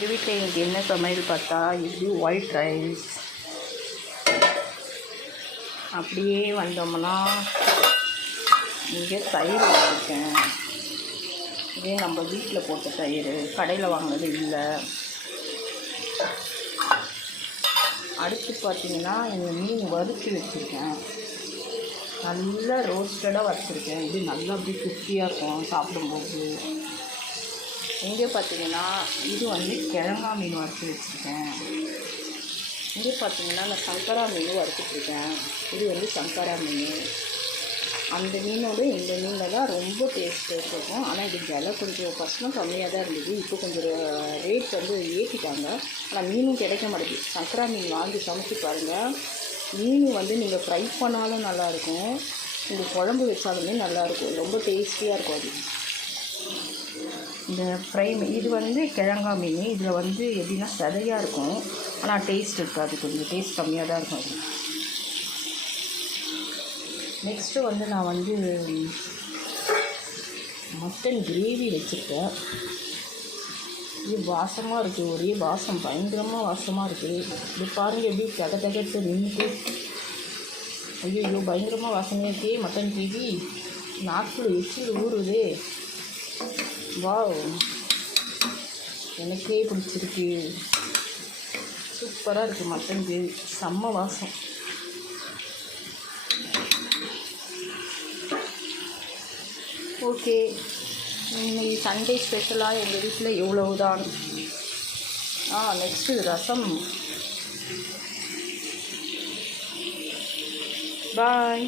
எங்கள் வீட்டில் இன்றைக்கி என்ன சமையல் பார்த்தா இது ஒயிட் ரைஸ். அப்படியே வந்தோம்னா இங்கே தயிர் வச்சுருக்கேன். இதே நம்ம வீட்டில் போட்ட தயிர், கடையில் வாங்கினது இல்லை. அடுத்து பார்த்திங்கன்னா இந்த மீன் வறுத்து வச்சுருக்கேன். நல்லா ரோஸ்டடாக வச்சுருக்கேன். இது நல்லா அப்படி குட்டியாக இருக்கும் சாப்பிடும்போது. இங்கே பார்த்திங்கன்னா இது கிழங்கா மீன் வறுத்து வச்சுருக்கேன். இங்கே பார்த்திங்கன்னா நான் சங்கரா மீன் வறுத்துட்ருக்கேன். இது சங்கரா மீன். அந்த மீனோட இந்த மீனில் தான் ரொம்ப டேஸ்ட்டு இருக்கும். ஆனால் இது விலை கொஞ்சம் ஃபஸ்ட்லாம் கம்மியாக தான் இருந்தது. இப்போ கொஞ்சம் ரேட் ஏற்றிட்டாங்க. ஆனால் மீனும் கிடைக்க மாட்டேங்குது. சங்கரா மீன் வாங்கி சமைச்சு பாருங்கள். மீன் நீங்கள் ஃப்ரை பண்ணாலும் நல்லாயிருக்கும், நீங்கள் குழம்பு வச்சாலுமே நல்லாயிருக்கும். ரொம்ப டேஸ்டியாக இருக்கும் அது. இந்த ஃப்ரை இது கிழங்கா மீன். இதில் எப்படின்னா சதையாக இருக்கும், ஆனால் டேஸ்ட் இருக்காது. கொஞ்சம் டேஸ்ட் கம்மியாக தான் இருக்கும் அது. நெக்ஸ்ட்டு நான் மட்டன் கிரேவி வச்சுருக்கேன். இது வாசமாக இருக்குது. ஒரே வாசம், பயங்கரமாக வாசமாக இருக்குது. இது பாருங்கள் எப்படி தகட்டு நின்றுட்டு. ஐயோ பயங்கரமாக வாசனையாக இருக்கே மட்டன் கிரேவி. நாக்கில் எச்சில் ஊறுதே. வாவ், எனக்கே பிடிச்சிருக்கு. சூப்பராக இருக்குது மட்டன் கிரேவி. செம்ம வாசம். ஓகே, இன்னைக்கு சண்டே ஸ்பெஷலாக எங்கள் வீட்டில் இவ்வளவுதான். நெக்ஸ்ட்டு ரசம். பாய்.